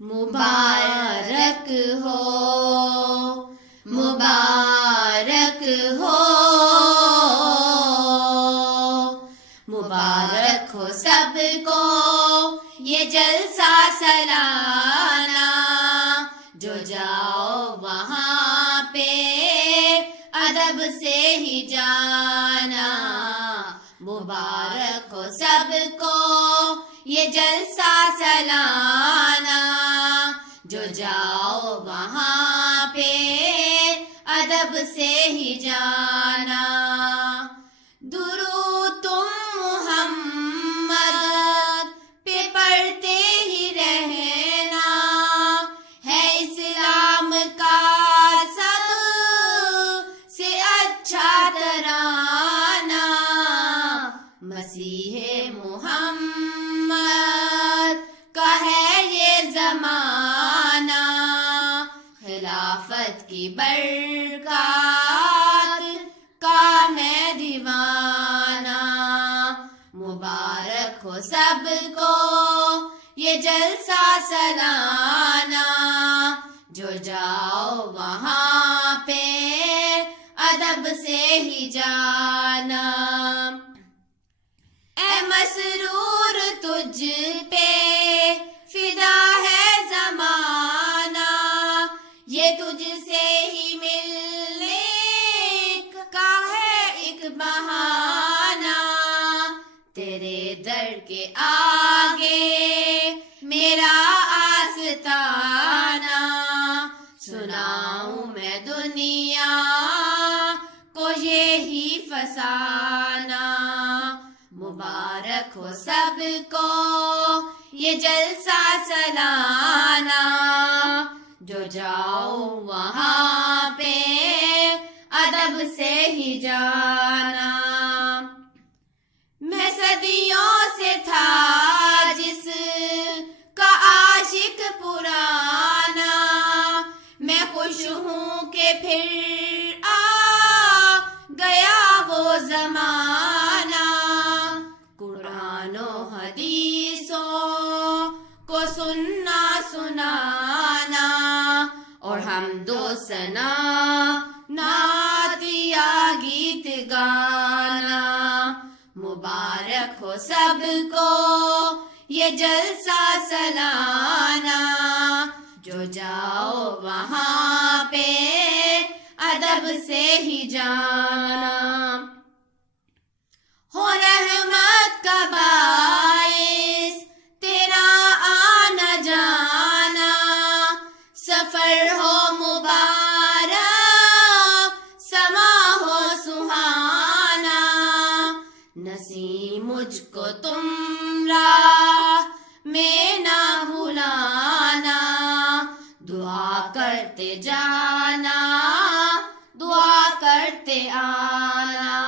مبارک ہو، مبارک ہو، مبارک ہو سب کو یہ جلسہ سالانہ، جو جاؤ وہاں پہ ادب سے ہی جانا۔ مبارک ہو سب کو یہ جلسہ سالانہ، جو جاؤ وہاں پہ ادب سے ہی جانا۔ درود تم محمد پہ پڑھتے ہی رہنا، ہے اسلام کا سب سے اچھا ترانہ۔ مسیح محمد کا ہے یہ زمانہ، خلافت کی برکات کا میں دیوانہ۔ مبارک ہو سب کو یہ جلسہ سالانہ، جو جاؤ وہاں پہ ادب سے ہی جانا۔ اے مسرور تجھ پہ فدا ہے زمانہ، یہ تجھ سے ہی ملنے کا ہے ایک بہانہ۔ تیرے در کے آگے میرا آستانہ، سناؤں میں دنیا کو یہی فسانہ۔ مبارک ہو سب کو یہ جلسہ سالانہ، جو جاؤ وہاں پہ ادب سے ہی جانا۔ میں صدیوں سے تھا جس کا عاشق پرانا، میں خوش ہوں کہ پھر آ گیا وہ زمانہ۔ قرآن و حدیثوں کو سننا سنانا، اور حمد و ثنا نعت یا گیت گانا۔ مبارک ہو سب کو یہ جلسہ سالانہ، جو جاؤ وہاں پہ ادب سے ہی جانا۔ ہو رحمت کا باعث تیرا آنا جانا، سفر ہو مبارک سما ہو سہانا۔ نصیب مجھ کو تم راہ میں نہ بھلانا، دعا کرتے جانا دعا کرتے آنا،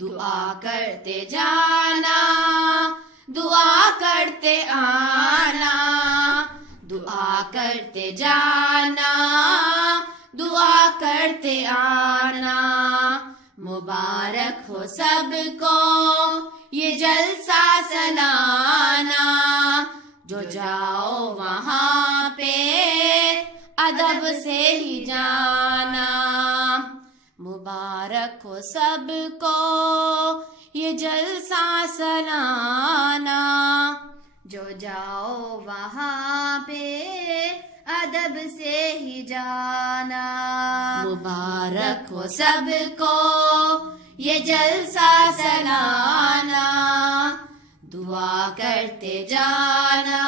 دعا کرتے جانا دعا کرتے آنا، دعا کرتے جانا دعا کرتے آنا۔ مبارک ہو سب کو یہ جلسہ سالانہ، جو جاؤ وہاں پہ ادب سے ہی جانا۔ مبارک ہو سب کو یہ جلسہ سالانہ، جو جاؤ وہاں پہ ادب سے ہی جانا۔ مبارک ہو سب کو یہ جلسہ سالانہ، دعا کرتے جانا